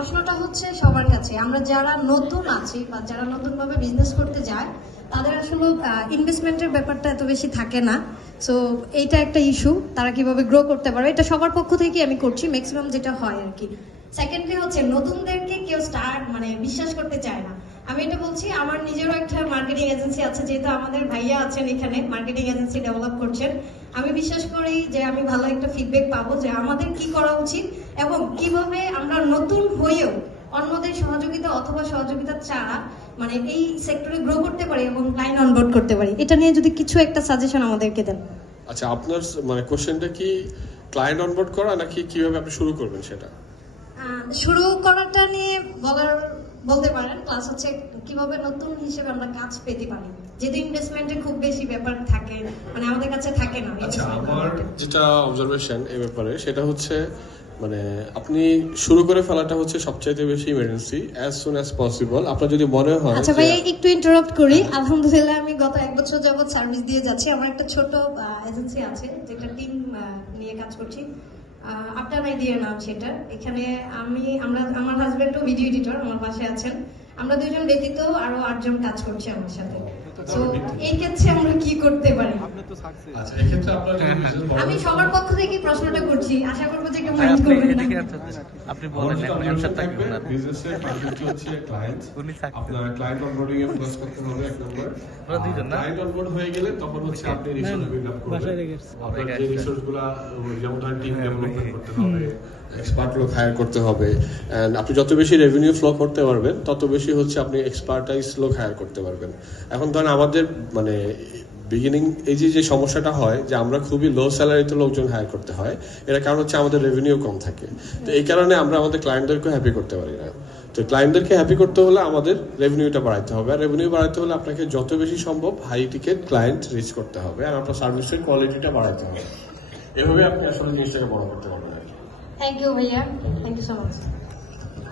প্রশ্নটা হচ্ছে সবার কাছে, আমরা যারা নতুন আছি বা যারা নতুন ভাবে বিজনেস করতে যায় তাদের আসলে ইনভেস্টমেন্টের ব্যাপারটা এত বেশি থাকে না। সো এইটা একটা ইস্যু, তারা কিভাবে গ্রো করতে পারবে, এটা সবার পক্ষ থেকে আমি করছি, ম্যাক্সিমাম যেটা হয় আর কি। সেকেন্ডলি হচ্ছে নতুনদেরকে কেউ স্টার্ট মানে বিশ্বাস করতে চায় না। আমি এটা বলছি, আমার নিজেরও একটা মার্কেটিং এজেন্সি আছে, যেহেতু আমাদের ভাইয়া আছেন এখানে মার্কেটিং এজেন্সি ডেভেলপ করছেন। আমি বিশ্বাস করি যে আমি ভালো একটা ফিডব্যাক পাবো যে আমাদের কি করা উচিত এবং কিভাবে আমরা নতুন হয়েও অন্যদের সহযোগিতা অথবা সহযোগিতা ছাড়া মানে এই সেক্টরে গ্রো করতে পারি এবং ক্লায়েন্ট অনবোর্ড করতে পারি। এটা নিয়ে যদি কিছু একটা সাজেশন আমাদেরকে দেন। আচ্ছা, আপনার মানে কোশ্চেনটা কি ক্লায়েন্ট অনবোর্ড করা নাকি কিভাবে আপনি শুরু করবেন সেটা? শুরু করাটা নিয়ে বলতে পারেন, প্লাস হচ্ছে কিভাবে নতুন হিসেবে আমরা কাজ পেতে পারি, যেহেতু ইনভেস্টমেন্টে খুব বেশি ব্যাপার থাকে, মানে আমাদের কাছে থাকে না। আচ্ছা, আমার যেটা অবজারভেশন এই ব্যাপারে সেটা হচ্ছে মানে আপনি শুরু করে ফেলাটা হচ্ছে সবচাইতে বেশি emergency, as soon as possible. আপনার যদি মনে হয় আচ্ছা ভাই একটু ইন্টারাপ্ট করি। আলহামদুলিল্লাহ আমি গত 1 বছর যাবত সার্ভিস দিয়ে যাচ্ছি। আমার একটা ছোট এজেন্সি আছে যেটা টিম নিয়ে কাজ করছি, আপনার আইডিয়া নাম সেটা। এখানে আমার হাজবেন্ডও ভিডিও এডিটর আমার পাশে আছেন, আমরা দুইজন ব্যতীত আরো 8 জন কাজ করছি আমার সাথে। তো এই ক্ষেত্রে আমরা কি করতে পারি? আচ্ছা, এই ক্ষেত্রে আপনার আমি সবার পক্ষ থেকে প্রশ্নটা করছি, আশা করবো যে কেউ মাইন্ড করবেন না। আপনি বলেন এখন অ্যানসার থাকবে না। বিজনেসের প্রায়োরিটি হচ্ছে ক্লায়েন্ট। আপনার ক্লায়েন্ট অনবোর্ডিং এ ফোকাস করতে হবে এক নম্বর। ক্লায়েন্ট অনবোর্ড হয়ে গেলে তখন হচ্ছে আপনি রিসোর্স বিল্ড আপ করবেন। আপনার যে রিসোর্সগুলো যেমন ধরেন টিম ডেভেলপমেন্ট করতে হবে, এক্সপার্ট লোক হায়ার করতে হবে, এন্ড আপনি যত বেশি রেভিনিউ ফ্লো করতে পারবেন তত বেশি হচ্ছে আপনি এক্সপার্টাইজ লোক হায়ার করতে পারবেন। এখন ধরেন আমাদের মানে বিগিনিং এই যে সমস্যাটা হয় যে আমরা খুবই লো স্যালারিতে লোকজন হায়ার করতে হয়, এটা কারণ হচ্ছে আমাদের রেভিনিউ কম থাকে। তো এই কারণে আমরা আমাদের ক্লায়েন্টদেরকে হ্যাপি করতে পারি না। তো ক্লায়েন্টদেরকে হ্যাপি করতে হলে আমাদের রেভিনিউটা বাড়াতে হবে, আর রেভিনিউ বাড়াতে হলে আপনাকে যত বেশি সম্ভব হাই টিকেট ক্লায়েন্ট রিচ করতে হবে, আর আপনার সার্ভিসের কোয়ালিটিটা বাড়াতে হবে। এভাবে আপনি আসলে জিনিসটাকে বড় করতে পারবেন। থ্যাংক ইউ ভাইয়া, থ্যাংক ইউ সো মাচ।